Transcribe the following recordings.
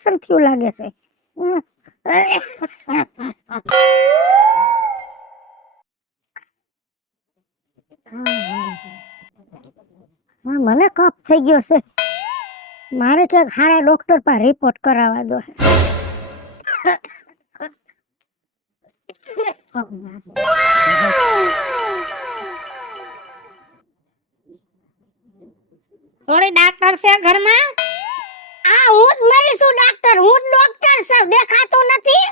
Operation થયું લાગે છે. મને કફ થઈ ગયો છે. મારે ક્યાંક સારા ડોક્ટર પાસે રિપોર્ટ કરાવવા દો. થોડી ડાક્ટર છે ઘરમાં? આ હું જ મરી છું ડાક્ટર. હું જ ડોક્ટર છું. દેખાતો નથી?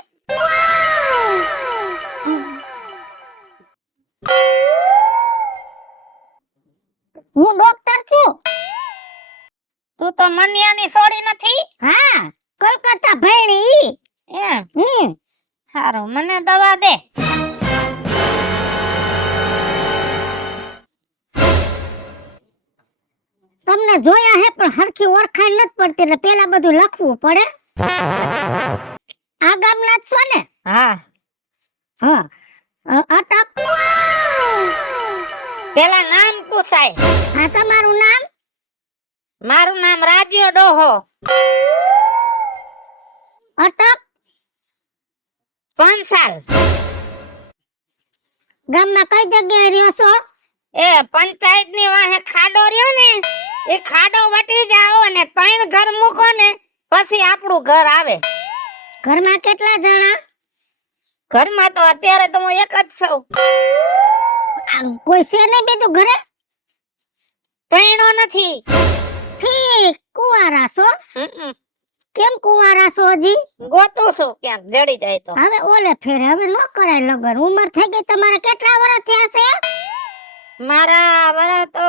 હું ડોક્ટર છું. તું તો મનિયાની સોડી નથી? હા, કલકત્તા ભણી. એમ? સારું, મને દવા દે. તમને જોયા હે પણ હરખી ઓળખાણ નથી પડતી એટલે પેલા બધું લખવું પડે. આ ગામના જ છો ને? હા. હા. અટક. પેલા નામ પૂછાય. હા, તમારું નામ? મારું નામ રાજ્યો ડોહો. અટક. પંસાલ. ગામમાં કઈ જગ્યાએ રહ્યો છો? એ પંચાયત ની વાહે ખાડો રહ્યો ને, એ ખાડો વટી જાઓ ને 3 ઘર મૂકો ને પછી આપણું ઘર આવે. ઘરમાં કેટલા જણા? ઘરમાં તો અત્યારે તો હું એક જ છું. કોઈ છે નહીં બીજું ઘરે? પૈણો નથી. ઠીક, કુંવારા છો? કેમ કુંવારા છો હજી? ગોતું છું ક્યાંક જડી જાય તો. હવે ઓલે ફેરે હવે ન કરાય લગન. ઉંમર થઈ ગઈ તમારે. કેટલા વર્ષ થયા છે? મારા વરા તો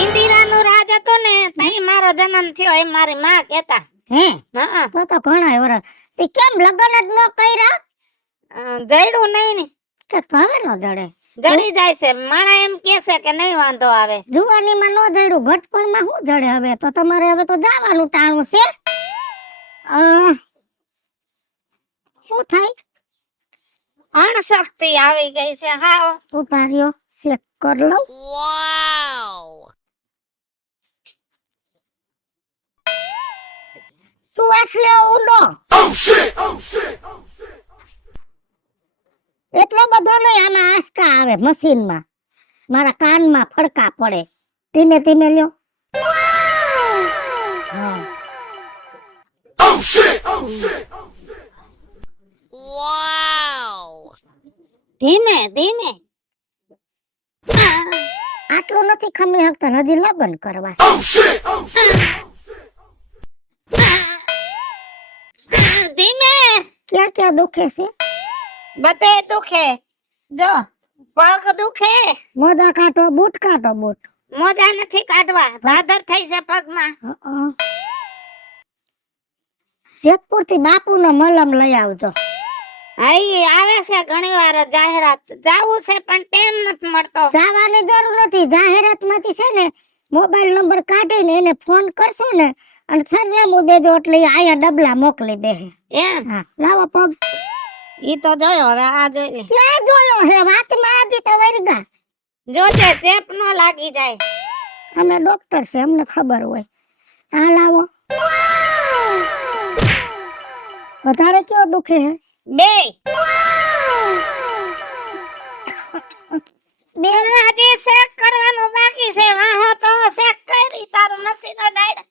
ઇન્દિરાનું રાજ હતું ને તઈ મારો જન્મ થયો એમ મારી માં કહેતા. હે? હા. તો ઘણા વર્ષ. તે કેમ લગન જ ન કર્યા? જડ્યું નહીં ને. કે હવે ન જડે. જડી જાય છે. માણા એમ કહે છે કે નહીં વાંધો આવે. જુવાનીમાં નો જડ્યું, ઘટપણમાં શું જડે હવે? તો તમારે હવે તો જવાનું ટાણું છે. શું થાય? અણશક્તિ આવી ગઈ છે. હા, ઉભા રહ્યો, ચેક કર લઉં. સુવાસ લ્યો ઊંડો. એટલો બધો નહીં. આમાં આંચકા આવે મશીનમાં. મારા કાનમાં ફડકા પડે. ધીમે ધીમે લ્યો. ધીમે ધીમે. આટલું નથી ખમી શકતા, હજી લગ્ન કરવા. ધીમે. ક્યાં ક્યાં દુખે છે? બધે દુખે. જો પગ દુખે. મોજા કાઢો, બૂટ કાઢો. બૂટ મોજા નથી કાઢવા. દાદર થઈ છે પગમાં. જેતપુર થી બાપુ નો મલમ લઈ આવજો. આઈ આવે છે ઘણી વાર જાહેરાત. જાવું છે પણ ટાઈમ નથી મળતો. જવાની જરૂર નથી. જાહેરાત માંથી છે ને મોબાઈલ નંબર કાઢીને એને ફોન કરશો ને અને સરનામું દેજો એટલે આયા ડબલા મોકલી દે. એમ? હા, લાવો પગ. ઈ તો જોયો. હવે આ જોઈ લે. ક્યાં જોયો હે? વાતમાં આજી તો વરગા. જોજે ચેપ નો લાગી જાય. અમે ડોક્ટર છે, અમને ખબર હોય. આ લાવો. વધારે કયો દુખે હે? બે. બે હજી ચેક કરવાનું બાકી છે. વાહો તો ચેક કરી તારું મશીનો ડાયડ.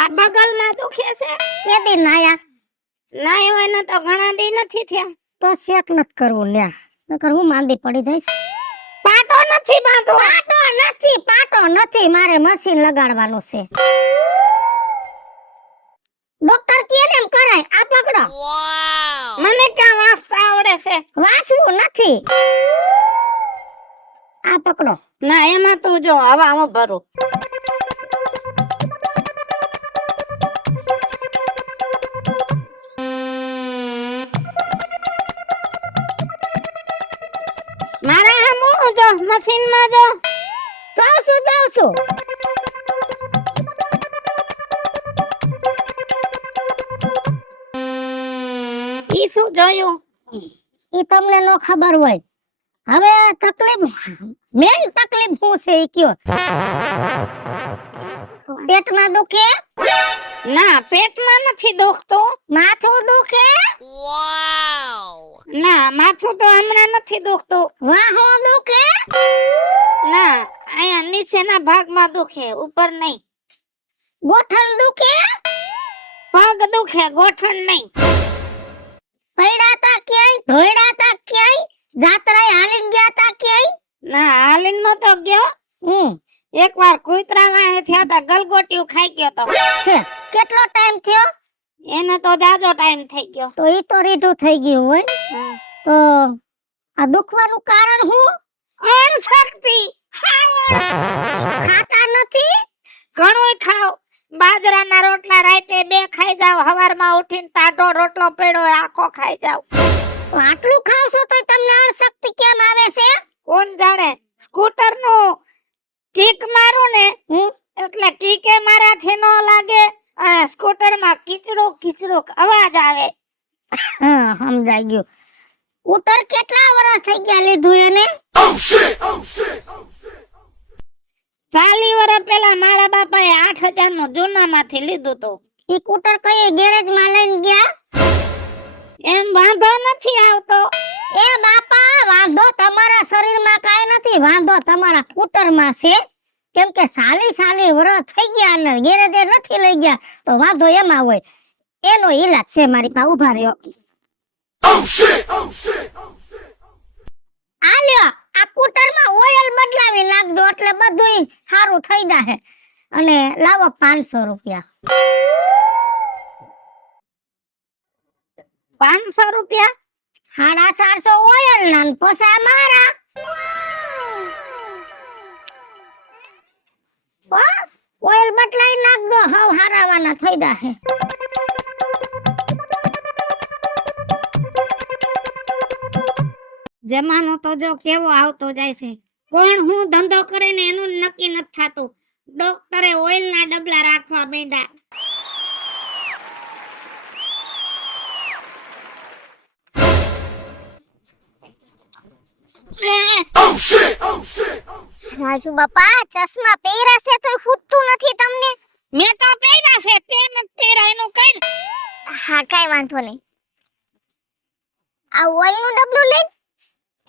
આ બગલમાં દુખે છે. કેદી નાયા? ના એવાના તો ઘણા દી નથી થયા. તો ચેક નત કરવું લ્યા, નકર હું માંદી પડી જઈશ. પાટો નથી બાંધવો. પાટો નથી. મારે મશીન લગાડવાનું છે. ડોક્ટર કે એમ કરાય. આ પકડો. મને ક્યાં વાંચતા આવડે છે? વાંચવું નથી. આ પકડો. ના એમાં તું જો હવામાં ભરું. મારા આમ જો મશીનમાં જો. જાઉં છું. જોયું. ઈ તમને નો ખબર હોય. હવે તકલીફ મેન તકલીફ શું છે ઈ કયો? પેટમાં દુખે? ના, પેટમાં નથી દુખતું. માથું દુખે? ના, માથું તો હમણાં નથી દુખતું. વાહો દુખે? ના, અહીંયા નીચેના ભાગમાં દુખે, ઉપર નહીં. ગોઠણ દુખે? પગ દુખે, ગોઠણ નહીં. પૈડા તા ક્યાંય? ધોયડા તા ક્યાંય? જાત્રાએ હાલીને ગયા તા ક્યાંય? ના, હાલીને નતો ગયો. એકવાર કૂતરા વાહે થયા તા, ગલગોટિયું ખાઈ ગયો તો. છે કેટલો ટાઈમ થયો? એને તો જાજો ટાઈમ થઈ ગયો. તો ઈ તો રીઢું થઈ ગયું હોય. તો આ દુખવાનું કારણ શું? અણશક્તિ. ખાતા નથી? ઘણું ખાવ. બાજરાના રોટલા રાતે 2 ખાઈ જાવ, હવારમાં ઉઠીને તાટો રોટલો પડ્યો આખો ખાઈ જાવ. તો આટલું ખાવશો તો તમને અણશક્તિ કેમ આવે છે? કોણ જાણે. સ્કૂટર નું કિક મારું ને એટલે કીકે મારાથી નો લાગે. સ્કૂટર માં કીચડુક કીચડુક અવાજ આવે. હા, સમજાઈ ગયું. સ્કૂટર કેટલા વર્ષ થઈ ગયા લીધું એને? 40 વર્ષ પહેલા મારા બાપાએ 8000 નું જૂનામાંથી લીધું તો. ઈ સ્કૂટર કઈ ગેરેજ માં લઈને ગયા? એમ વાંધો નથી આવતો. એ બાપા, વાંધો તમારા શરીરમાં કાઈ નથી, વાંધો તમારા સ્કૂટરમાં છે. કેમ કે 40 વર્ષ થઈ ગયા અને ગેરેજે નથી લઈ ગયા તો વાંધો એમાં હોય. એનો ઈલાજ છે મારી પાસે, ઉભા રહ્યો. આ લ્યો, આ સ્કૂટરમાં ઓઇલ બદલાવી નાખજો એટલે બધુંય સારું થઈ જાહે. અને લાવો 500 રૂપિયા. 500 રૂપિયા? 450 ઓઇલ ના ને પૈસા મારા. ઓઇલ બદલાઈ નાખજો, હવ હારાવાના થઈ જાહે. જમાનો તો જો કેવો આવતો જાય છે. કોણ હું ધંધો કરે ને એનું નક્કી નથી થાતું. ડોક્ટરે ઓઇલ ના ડબલા રાખવા માંડ્યા. રાજુ બાપા, ચશ્મા પહેર્યા છે તો ફૂટતું નથી તમને? મેં તો પહેર્યા છે, તે નથી પહેર્યા એનું કઈ. હા, કઈ વાંધો નહીં. આ ઓઇલ નું ડબલું લઈને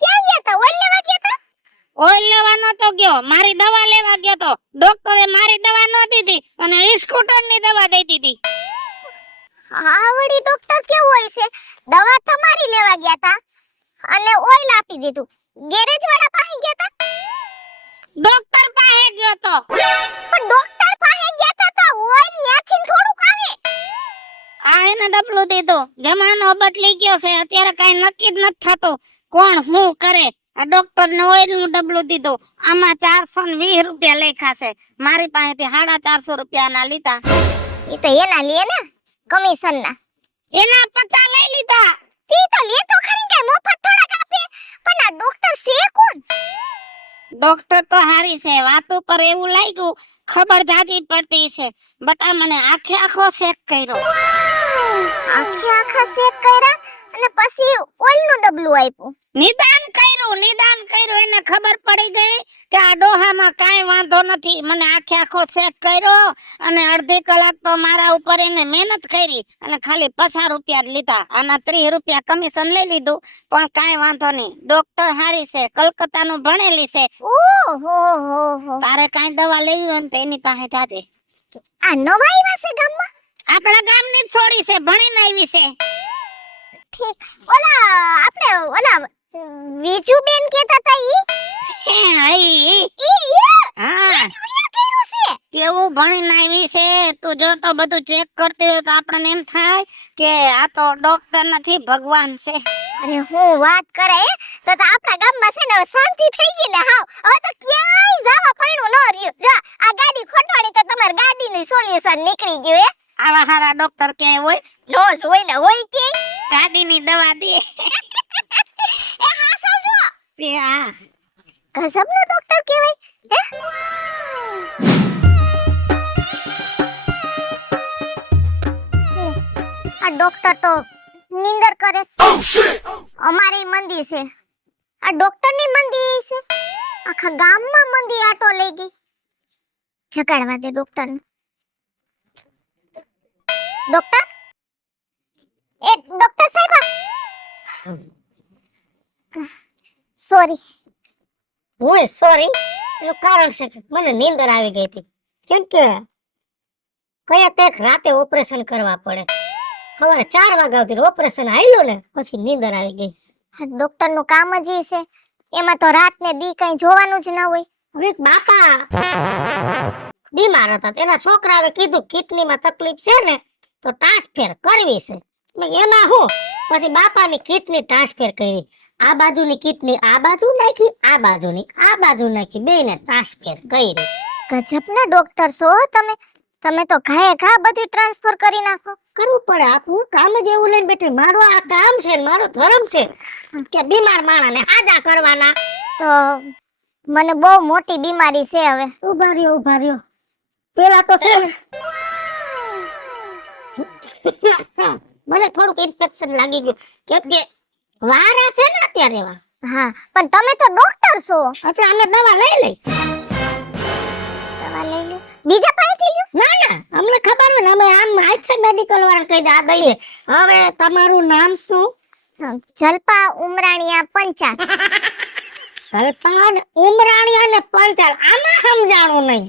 ક્યાં ગયા તા? ઓઇલ લેવા ગયા તા? ઓઇલ લેવાનો તો ગયો, મારી દવા લેવા ગયો તો. ડોક્ટરે મારી દવા ન દીધી અને સ્કૂટર ની દવા દઈ દીધી. હા, વળી ડોક્ટર કેવું હોય છે? દવા તમારી લેવા ગયા તા અને ઓઇલ આપી દીધું. ગેરેજ વાળા પાસે ગયા તા? ડોક્ટર પાસે ગયો તો. પણ ડોક્ટર પાસે ગયા તા તો ઓઇલ ન્યાથી થોડુંક આવે. આ એને ડબલું દીધું. જમાનો બદલી ગયો છે, અત્યારે કઈ નક્કી જ નથી થતું કોણ શું કરે. આ ડોક્ટર ને ઓઇલ નું ડબલું દીધું. આમાં 420 રૂપિયા લેખા છે. મારી પાસેથી 450 રૂપિયા ના લીધા. એ તો એના લે ને કમિશન ના. એના 50 લઈ લીધા. તી તો લે તો ખરી કે મફત થોડાક આપે. પણ આ ડોક્ટર છે કોણ? ડોક્ટર તો હારી છે. વાતો પર એવું લાગ્યું ખબર જાજી પડતી છે. બટા મને આખો શેક કર્યો. આખા શેક કર્યા અને પછી ઓઇલ નું ડબલું આપ્યું. નિદાન કર્યું એને ખબર પડી ગઈ કે આ ડોહામાં કાઈ વાંધો નથી. મને આખો શેક કર્યો અને અડધી કલાક તો મારા ઉપર એને મહેનત કરી અને ખાલી 50 રૂપિયા જ લીધા. આના 30 રૂપિયા કમિશન લઈ લીધું. પણ કાઈ વાંધો નહીં, ડોક્ટર હારી છે, કલકત્તાનું ભણેલી છે. ઓહો હો હો. તારે કાઈ દવા લેવી હોય તો એની પાસે જાજે. આ નવા આવ્યા છે ગામમાં? આપણા ગામની જ છોડી છે, ભણીને આવી છે. ઠીક. આપણે વિજુ બેન કહેતા હતા હા, કેવું ભણીને આવી છે. તું જો તો બધું ચેક કરતી હોય તો આપણને એમ થાય કે આ તો ડોક્ટર નથી, ભગવાન છે. અરે હું વાત કરે તો આપણા ગામમાં છે ને શાંતિ થઈ ગઈ ને. હાવ હવે તો ક્યાંય જવા પડ્યું ન રહ્યું. જા આ ગાડી ખોટવાડી તો તમારી ગાડીનું સોલ્યુશન નીકળી ગયું. હે આવા હારા ડોક્ટર ક્યાંય હોય? રોજ હોય ને હોય કે ગાડીની દવા દે. એ હા સાજો એ આ ગજબનો ડોક્ટર કહેવાય. હે આ ડોક્ટર તો નીંદર કરે છે. અમારી મંદી છે. આ ડોક્ટરની મંદી છે. આખા ગામમાં મંદી આટો લઈ ગઈ. જગાડવા દે ડોક્ટરને. ડોક્ટર, એ ડોક્ટર સાહેબ, સોરી. હું સોરી એનું કારણ છે કે મને નીંદર આવી ગઈ હતી. કેમ કે કયા કંઈક રાતે ઓપરેશન કરવા પડે. સવારે 4 વાગ્યા સુધી ઓપરેશન આવ્યું ને પછી નીંદર આવી ગઈ. ડોક્ટરનું કામ જ ઈ છે. એમાં તો રાત ને દી કઈ જોવાનું જ ન હોય. હવે એક બાપા બીમાર હતા. તેના છોકરાએ કીધું કિડનીમાં તકલીફ છે ને તો ટ્રાન્સફર કરવી છે. મેં કીધું, એમાં હું? પછી બાપાની કિડની ટ્રાન્સફર કરી. આ બાજુની કિડની આ બાજુ નાખી, આ બાજુની આ બાજુ નાખી, બેયને ટ્રાન્સફર કરી. ગજબના ડોક્ટર છો હો તમે. તમે તો ઘાએ ઘા બધી ટ્રાન્સફર કરી નાખો. કરવું પડે. આપણું કામ જ એવું લઈને બેઠી. મારું આ કામ છે ને મારો ધર્મ છે કે બીમાર માણસને હાજા કરવાના. તો મને બહુ મોટી બીમારી છે હવે. ઉભા રહ્યો. પેલા તો છે ને મને થોડુંક ઇન્ફેક્શન લાગી ગયું કેમ કે વારા છે ને અત્યારે એવા. હા, પણ તમે તો ડોક્ટર છો. એટલે અમે દવા લઈ લઈ. દવા લઈ લો. બીજા પાસેથી લ્યો. ના અમને ખબર હોય ને અમે આમ આઈથે મેડિકલ વાળા કહી દે આ દઈ દે. હવે તમારું નામ શું? જલપા ઉમરાણીયા પંચાલ. સલપાન ઉમરાણીયા ને પંચાલ. આમાં સમજાણું નહીં.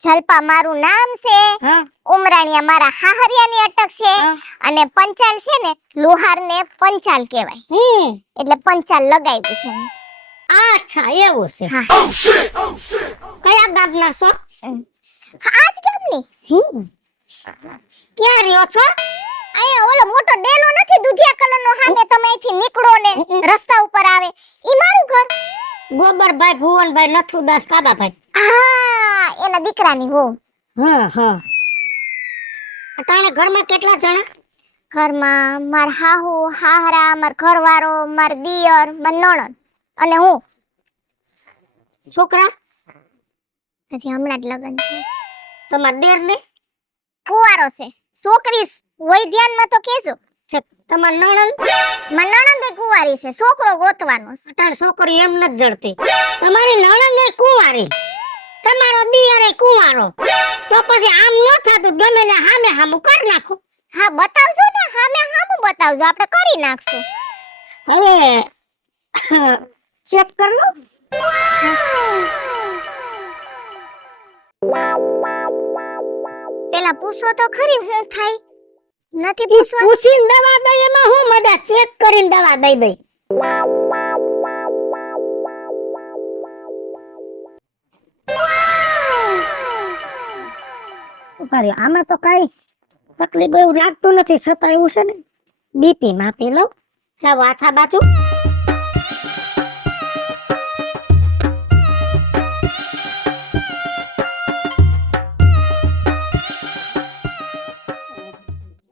જલપા મારું નામ છે. હા ઉમરાણીયા મારા હાહરિયાની અટક છે. અને પંચાલ છે ને લોહાર ને પંચાલ કહેવાય. એટલે પંચાલ લગાવ્યું છે. અચ્છા એવું છે. હા. કયા ગામના છો? આજ ગામની. ક્યાં રહ્યો છો? અહીંયા ઓલો મોટો ડેલો નથી દુધિયા કલરનો, સામે તમે અહીંથી નીકળો ને રસ્તા ઉપર આવે ઈ મારું ઘર. ગોબરભાઈ ભુવનભાઈ નથુદાસ કાબાભાઈ. હા, એના દીકરાની હો. હા અટાણે ઘરમાં કેટલા જણા? ઘરમાં માર હાહુ, હાહરા, માર ઘરવાળો, માર દિયર, માર નણંદ અને હું. છોકરા? હજી હમણાં જ લગ્ન છે. તમારા દેર ને? કુંવારો છે. છોકરી હોય ધ્યાનમાં તો કેજો. તમારા નણંદ? માર નણંદ કુંવારી છે. છોકરો ગોતવાનો છે. અટાણે છોકરી એમ નથી જડતી. તમારી નણંદ એ કુંવારી, તમારો દિયર એ કુંવારો, તો પછી આમ ન થાતું. ગમે ને હામે હામું કરી નાખો. હા, બતાવજો ને. હામે હામું બતાવજો, આપણે કરી નાખશું. હવે ચેક કર લો. પેલા પૂછો તો ખરી હું થાય. નથી પૂછવા. પૂછીને દવા દઈ એમાં હું મજા. ચેક કરીને દવા દઈ દઈ. આમાં તો કઈ તકલીફ એવું લાગતું નથી. છતાં એવું છે ને બીપી માપી લો. લાવો આથા બાજુ.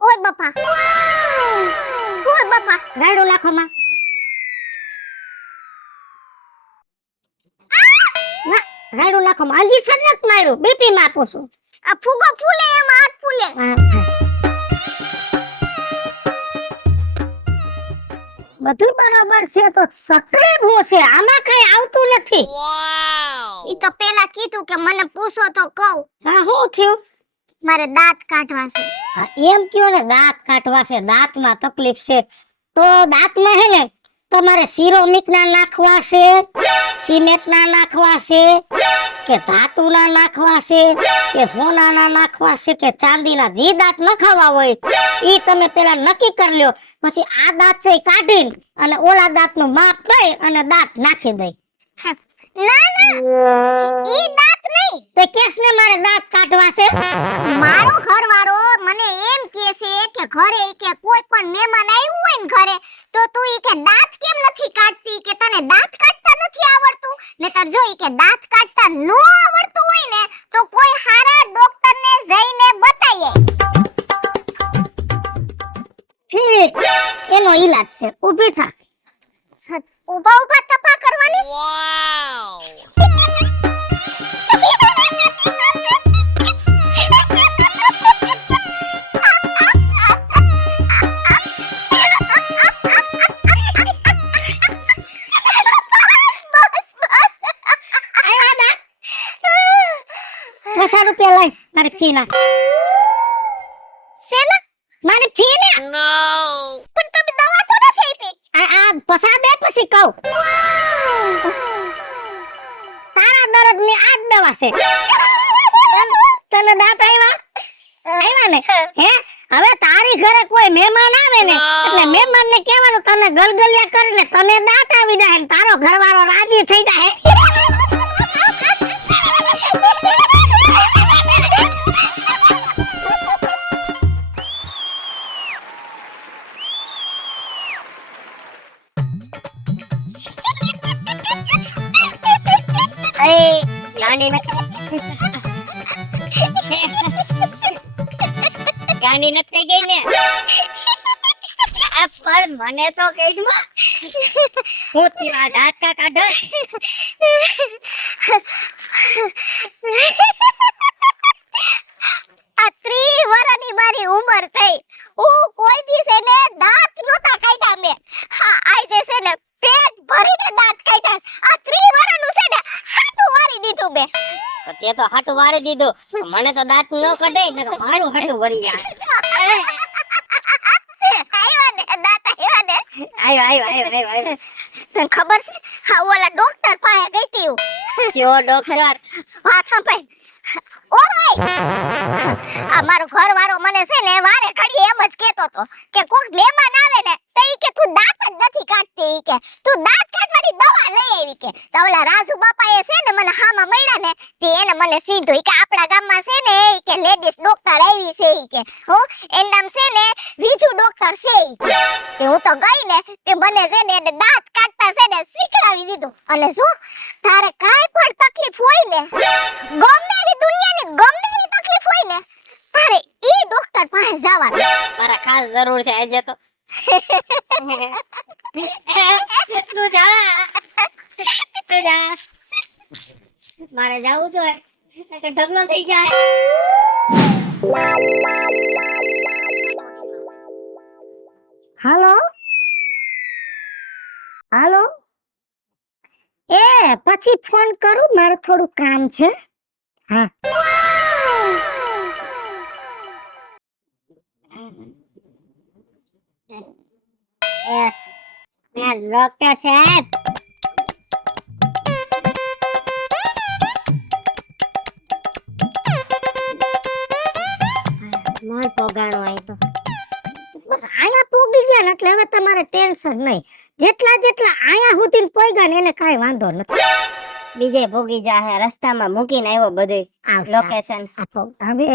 ઓય બાપા. ઓય બાપા. રાયડો નાખો માં. ના રાયડો નાખો માં. હજી સનત માર્યું. બીપી માપું છું. આ ફૂગો ફૂલે એમ આટ ફૂલે. બધું બરાબર છે તો તકલીફ હું છે? આમાં કઈ આવતું નથી. ઈ તો પેલા કીધું કે મને પૂછો તો કહું. હા શું થયું? મારે દાંત કાઢવા છે. હા એમ કયો ને દાંત કાઢવા છે. દાંતમાં તકલીફ છે તો દાંતમાં હે ને તમારે સિરોમિક ના નાખવા છે, સિમેન્ટ ના નાખવા છે, કે ધાતુ ના નાખવા છે, કે સોના ના નાખવા છે, કે ચાંદીના. જે દાંત નખાવા હોય ઈ તમે પેલા નક્કી કરી લ્યો. પછી આ દાંત છે કાઢીને અને ઓલા દાંતનું માપ દઈ અને દાંત નાખી દઈ. ના ઈ દાંત નહીં. તે કેસ ને મારે દાંત કાઢવા છે. મારો ઘરવાળો મને એમ કહે છે કે ઘરે કે કોઈ પણ મહેમાન આવ્યું હોય ને ઘરે તો તું ઈ કે દાંત કેમ નથી કાઢતી, કે તને દાંત કાઢતા નથી આવડતું. નહીતર જો ઈ કે દાંત કાઢતા નો આવડતું હોય ને તો કોઈ હારા ડોક્ટરને જઈને બતાઈએ. ઠીક, એનો ઈલાજ છે. ઊભી થા. ઊભા ઊભા તપા કરવાની. રૂપિયા લઈ મારી ફી ના શેના મારી ફી ને પણ તમે દવા તો નથી આપી આ પસા દે પછી કહું તારા દર્દ ની આ જ દવા છે તને દાંત આવ્યા ને હે હવે તારી ઘરે કોઈ મહેમાન આવે ને એટલે મહેમાન ને કહેવાનું તને ગલગલિયા કરીને તને દાંત આવી જાય ને તારો ઘરવાળો રાજી થઈ જાય ગાંડી નથી ગઈ ને આ પણ મને તો કઈ હું તેરા દાંત કા કાઢો આ 30 વર્ષની મારી ઉંમર થઈ હું કોઈ દિવસે ને દાંત નહોતા કાઢ્યા મેં હા આજે છે ને પેટ ભરીને દાંત કાઢ્યા આ 30 વર્ષનું છે ને હાટું વારી દીધું બે તો તે તો હાટું વાળી દીધું મને તો દાંત ન કઢે ને મારું હાટું વરી જાય આવ્યા ને દાંત આવ્યા ને આવ્યો તને ખબર છે હા ઓલા ડોક્ટર પાસે ગઈ તી હું કયો ડોક્ટર વાત સંભાળ ઓરાય આ મારો ઘરવાળો મને છે ને વારે ઘડી એમ જ કહેતો તો કે કોક મહેમાન આવે ને તો ઈ કે તું દાંત જ નથી કાઢતી ઈ કે તું દાંત કાઢવાની દવા લઈ આવી કે તો ઓલા રાજુ બાપાએ છે ને મને હામાં મળ્યા ને તે એને મને સીધું ઈ કે આપણા ગામમાં છે ને ઈ કે લેડીઝ ડોક્ટર આવી છે ઈ કે હો એનું નામ છે ને વિજુ ડોક્ટર છે ઈ કે હું તો ગઈ ને તે મને છે ને એને દાંત કાઢતા છે ને શીખડાવી દીધું અને જો તારે કાઈ પણ તકલીફ હોય ને ગમે એવી દુનિયાની ગમે એવી તકલીફ હોય ને તારે ઈ ડોક્ટર પાસે જવાનું મારા ખાસ જરૂર છે આજે તો તું જા મારે જાવું જોઈએ કે ઢગલો થઈ જાય હાલો હાલો એ પછી ફોન કરું મારે થોડું કામ છે હા ડોક્ટર સાહેબ માર પોગાણો આય તો બસ આયા પોગી ગયા ને એટલે હવે તમારે ટેન્શન નહીં જેટલા આયા સુધીને પોગ્યા ને એને કાંઈ વાંધો નથી બીજે ભોગી જાહે રસ્તામાં મૂકીને આવ્યો બધું લોકેશન આપો હવે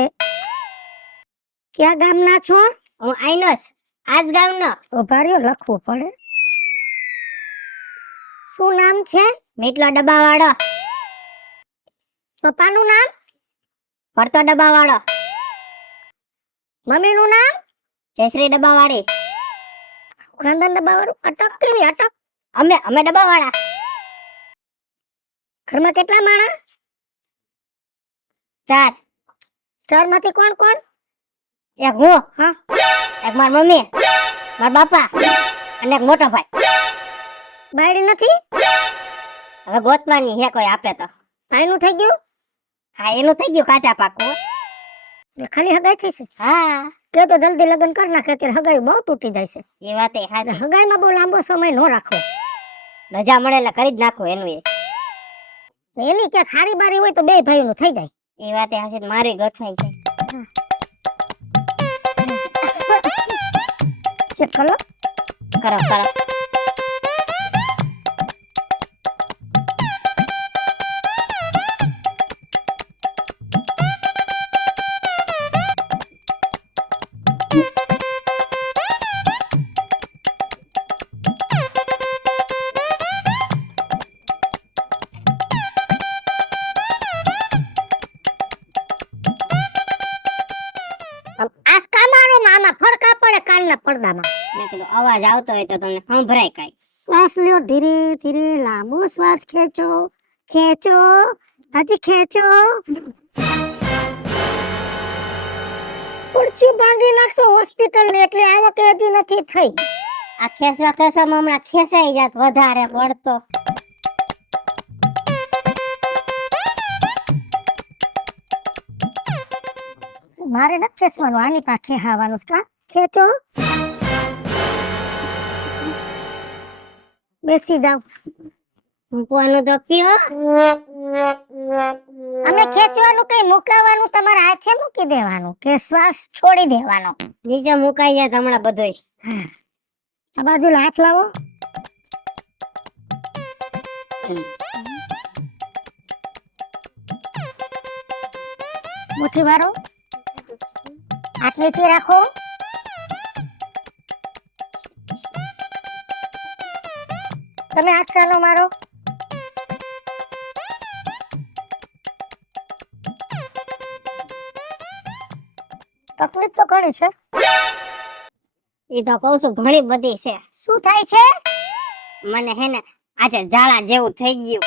ક્યાં ગામના છો હું આઈનો આજ ગામનો ઉભા રહ્યો લખવું પડે શું નામ છે મીટલો ડબ્બાવાળો પપ્પાનું નામ ફરતો ડબ્બાવાળો મમ્મીનું નામ જયશ્રી ડબ્બાવાળી ખાનદાન ડબ્બાવાળું અટક કેવી અટક અમે ડબ્બાવાળા ઘરમાં કેટલા માણસ ચાર માંથી કોણ કોણ એક હું હા એક માર મમ્મી માર બાપા અને એક મોટો ભાઈ બાયડી નથી હવે ગોતવાની હે કોઈ આપે તો ભાઈનું થઈ ગયું હા એનું થઈ ગયું કાચા પાકું એટલે ખાલી હગાઈ થઈ છે હા કે તો જલ્દી લગ્ન કરી નાખે ત્યારે હગાઈ બહુ તૂટી જાય છે એ વાત એ એટલે હાચી હગાઈમાં બહુ લાંબો સમય ન રાખવો રજા મળે એટલે કરી જ નાખો એનું એની ક્યાંક હારી બારી હોય તો બે ભાઈનું થઈ જાય એ વાત એ હાચી મારી ગોઠવાઈ છે ચેક કરો કરો આસકા મારો મામા ફડકા પડે કાનના પડદામાં મેં કીધું અવાજ આવતો હોય તો તમને સંભળાય કાંઈ શ્વાસ લ્યો ધીરે ધીરે લાંબો શ્વાસ ખેંચો ખેંચો હજી ખેંચો ખુરશી ભાંગી નાખશો હોસ્પિટલ ને એટલે આવક હજી નથી થઈ આ ખેસવામાં હમણાં ખેસાઈ જાત વધારે પડતો મારે નથી ખેંચવાનું, આની પાસે ખેહાવાનું છે. કા ખેંચો, બેસી જાવ. મૂકવાનું તો કયો. અમે ખેંચવાનું કઈ મુકાવાનું તમારા હાથે મૂકી દેવાનું કે શ્વાસ છોડી દેવાનો. નીચે મુકાઈ જાય હમણાં બધોય. આ બાજુ હાથ લાવો. મુઠ્ઠી મારો, હાથ નીચે રાખો. તમે હાથ ચાલો મારો. તકલીફ તો ઘણી છે. ઈ તો કહું છું ઘણી બધી છે. શું થાય છે? મને હે ને આજે ઝાડા જેવું થઈ ગયું.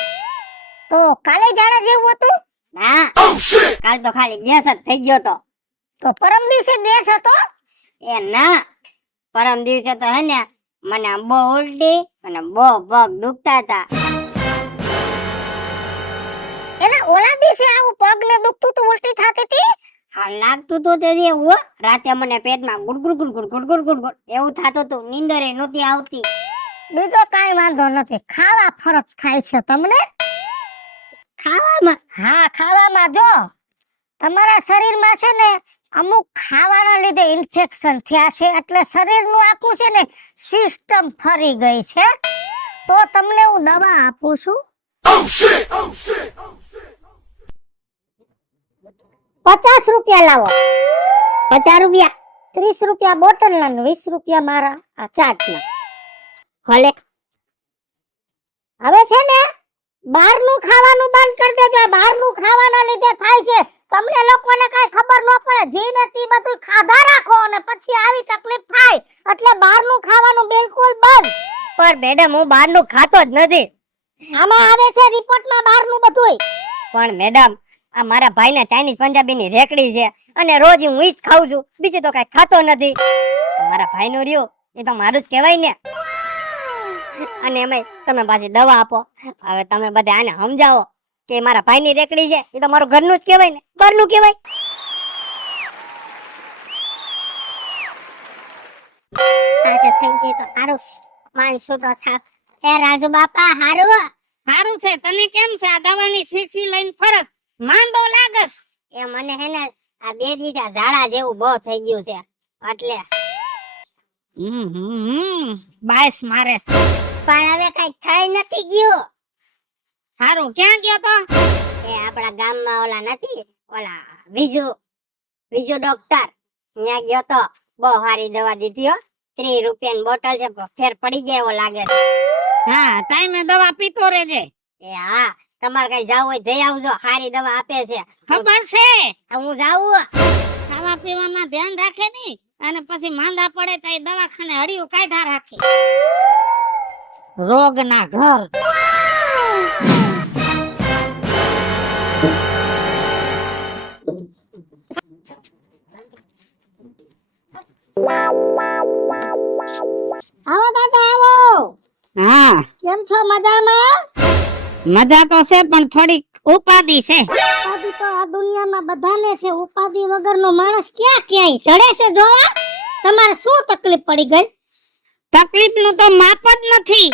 તો કાલે જાડા જેવું હતું? હા, કાલ તો ખાલી ગેસ જ થઈ ગયો તો પરમ દિવસે ગેસ હતો? એ ના, પરમ દિવસે તો હે ને મને બહુ ઉલટી અને બહુ પગ દુખતા હતા. એના ઓલા દિવસે આવું પગ ને દુખતું તો ઉલટી થતી હતી? હા, લાગતું તો તે એવું. રાતે મને પેટમાં ગુડગુડ ગુડગુડ ગુડગુડ ગુડગુડ એવું થતું હતું, નીંદરે નહોતી આવતી. બીજો કાઈ વાંધો નથી, ખાવા ફરક થાય છે તમને. ખાવામાં? હા, ખાવામાં. જો તમારા શરીરમાં છે ને અમુક ખાવાના લીધે ઇન્ફેક્શન થયા છે, એટલે શરીરનું આખું છે ને સિસ્ટમ ફરી ગઈ છે. તો તમને હું દવા આપું છું. 50 રૂપિયા લાવો. 50 રૂપિયા? 30 રૂપિયા બોટલ ના, 20 રૂપિયા મારા આ ચાટના. ભલે. હવે છે ને બહારનું ખાવાનું બંધ કરી દેજો. બહારનું ખાવાના લીધે થાય છે. તમને લોકોને કઈ ખબર ન પડે. જીને તી બધું ખાધા રાખો અને પછી આવી તકલીફ થાય. એટલે બહારનું ખાવાનું બિલકુલ બંધ. પણ મેડમ હું બહારનું ખાતો જ નથી. આમાં આવે છે રિપોર્ટમાં બહારનું બધુંય. પણ મેડમ આ મારા ભાઈને ચાઇનીઝ પંજાબીની રેકડી છે અને રોજ હું ઈ જ ખાઉં છું, બીજું તો કઈ ખાતો નથી. મારા ભાઈનું રહ્યું એ તો મારું જ કહેવાય ને. અને એમાં તમે પાછી દવા આપો. હવે તમે બધા આને સમજાવો કે મારા ભાઈની રેકડી છે, એ તો મારું ઘરનું જ કહેવાય ને, બહારનું કહેવાય. આજે થઈ જાય તો સારું છે. માનસો તો થાક. એ રાજુ બાપા હારું? સારું છે. તને કેમ છે? આ દવાની શીશી લઈને ફરસ, માંદો લાગસ? એ મને હે ને આ 2 દીધા ઝાડા જેવું બહુ થઈ ગયું છે એટલે. બાઈસ મારે. પણ હવે કઈ થઈ નથી ગયું. સારું. ક્યાં ગયો તો? એ આપણા ગામમાં ઓલા નથી, ઓલા બીજું ડોક્ટર, ત્યાં ગયો તો. બહુ સારી દવા દીધી હો. 30 રૂપિયાની બોટલ છે, ફેર પડી ગયા એવો લાગે છે. હા, ટાઈમે દવા પીતો રહેજે. એ હા, તમારે કઈ જાવું હોય જઈ આવજો, સારી દવા આપે છે. ખબર છે? હું જાવું. ખાવા પીવામાં ધ્યાન રાખે નહીં અને પછી માંદા પડે તો એ દવાખાને હળિયું કાઢા રાખે. રોગના ઘર. આવો દાદા આવો. હા, કેમ છો? મજામાં? મજા તો છે પણ થોડીક ઉપાધિ છે. ઉપાધિ તો આ દુનિયામાં બધાને છે. ઉપાધિ વગરનો માણસ ક્યાંય ચડે છે. જોવા તમારે શું તકલીફ પડી ગઈ? તકલીફ નું તો માપ જ નથી.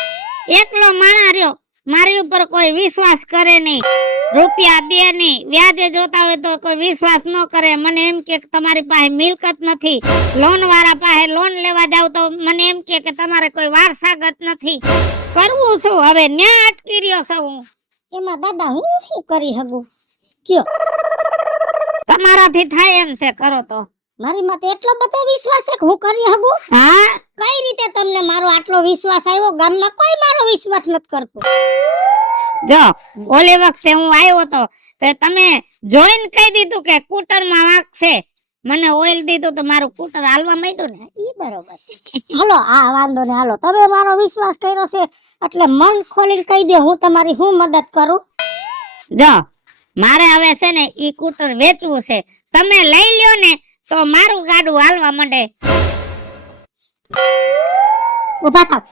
એકલો માણા રહ્યો, મારી ઉપર કોઈ વિશ્વાસ કરે નહીં, રૂપિયા દે નહીં, વ્યાજે જોતા હોય તો કોઈ વિશ્વાસ ન કરે. મને એમ કે તમારી પાસે મિલકત નથી. લોન વાળા પાસે લોન લેવા જાવ તો મને એમ કે તમારે કોઈ વારસાગત નથી. કરવું શું હવે? ન્યા અટકી રહ્યો છું હું. એમાં દાદા હું શું કરી શકું? કયો તમારાથી થાય એમ છે, કરો તો. મારી માથે એટલો બધો વિશ્વાસ છે કે હું કરી શકું? હા, કઈ રીતે તમને મારો આટલો વિશ્વાસ આવ્યો? ગામમાં કોઈ મારો વિશ્વાસ નથી કરતું. જો ઓલે વખતે હું આવ્યો તો તમે જોઈને કહી દીધું કે કૂટરમાં વાંક છે. મને ઓઇલ દીધું તો મારું કૂટર હાલવા માંડ્યું ને. ઈ બરોબર છે. હાલો, આ વાંધો ને. હાલો, તમે મારો વિશ્વાસ કર્યો છે એટલે મન ખોલીને કહી દે, હું તમારી હું મદદ કરું. જો મારે હવે છે ને ઈ કૂટર વેચવું છે. તમે લઈ લ્યો ને તો મારું ગાડું હાલવા માંડે. ઉભા થાવ.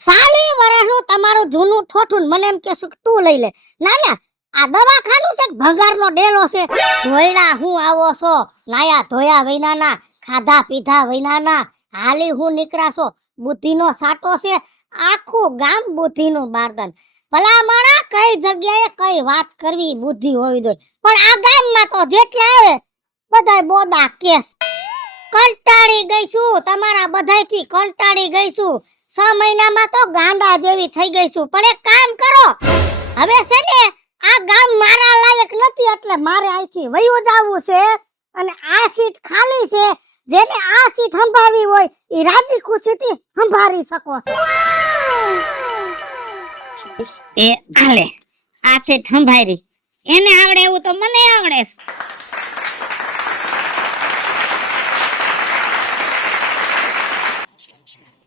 સાલી વર્ષનું તમારું જૂનું ઠોઠું મને એમ કહેશું કે તું લઈ લે. ના ના, આ દવાખાનું છે કે ભંગારનો ડેલો છે? ધોયડા હું આવો છો, નાયા ધોયા વિનાના, ખાધા પીધા વિનાના, હાલી હું નીકળાશો, બુદ્ધિનો સાટો છે, આખું ગામ બુદ્ધિનું બારદાન. ભલા માણા કઈ જગ્યાએ કઈ વાત કરવી બુદ્ધિ હોવી જોઈએ, પણ આ ગામમાં તો જેટલા આવે બધાય બોદા કેસ. કંટાળી ગઈ છું તમારા બધાયથી, કંટાળી ગઈ છું. 6 મહિનામાં તો ગાંડા જેવી થઈ ગઈ છું. પણ એક કામ કરો, હવે છે ને આ ગામ મારા લાયક નથી, એટલે મારે અહીંથી વયું જાવું છે. અને આ સીટ ખાલી છે, જેને આ સીટ સંભાળવી હોય એ રાજી ખુશીથી સંભાળી શકો છો. એ હાલે આ છે ઠંભારી, એને આવડે એવું તો મને આવડે.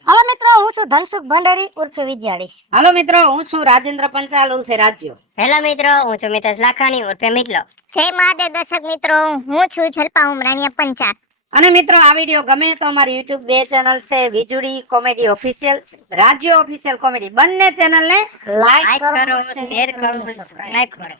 હવે મિત્રો, હું છું ધનસુખ ભંડારી ઉર્ફે વિદ્યાળી. હાલો મિત્રો, હું છું રાજેન્દ્ર પંચાલ ઉર્ફે રાજ્યો. હેલો મિત્રો, હું છું મિતેશ લાખાણી ઉર્ફે મિતલો. જય મહાદેવ દર્શક મિત્રો, હું છું જલપા ઉમરાણીયા પંચાલ. અને મિત્રો, આ વિડીયો ગમે તો અમારી YouTube 2 ચેનલ છે, વીજળી કોમેડી ઓફિશિયલ, રાજ્યો ઓફિશિયલ કોમેડી, બંને ચેનલ ને લાઈક કરો, શેર કરો, સબસ્ક્રાઇબ કરો.